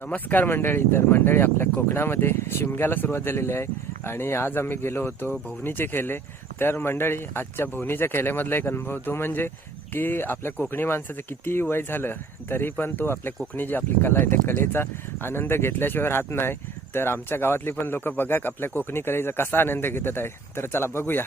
नमस्कार मंडळी. तर मंडळी, आपल्या कोकणामध्ये शिमग्याला सुरुवात झालेली आहे आणि आज आम्ही गेलो होतो भोवनीचे खेळे. तर मंडळी, आजच्या भोवनीच्या खेळेमधला एक अनुभव तो म्हणजे की आपल्या कोकणी माणसाचं किती वय झालं तरी पण तो आपल्या कोकणी जी आपली कला आहे त्या कलेचा आनंद घेतल्याशिवाय राहत नाही. तर आमच्या गावातली पण लोक बघा आपल्या कोकणी कलेचा कसा आनंद घेतात आहे. तर चला बघूया.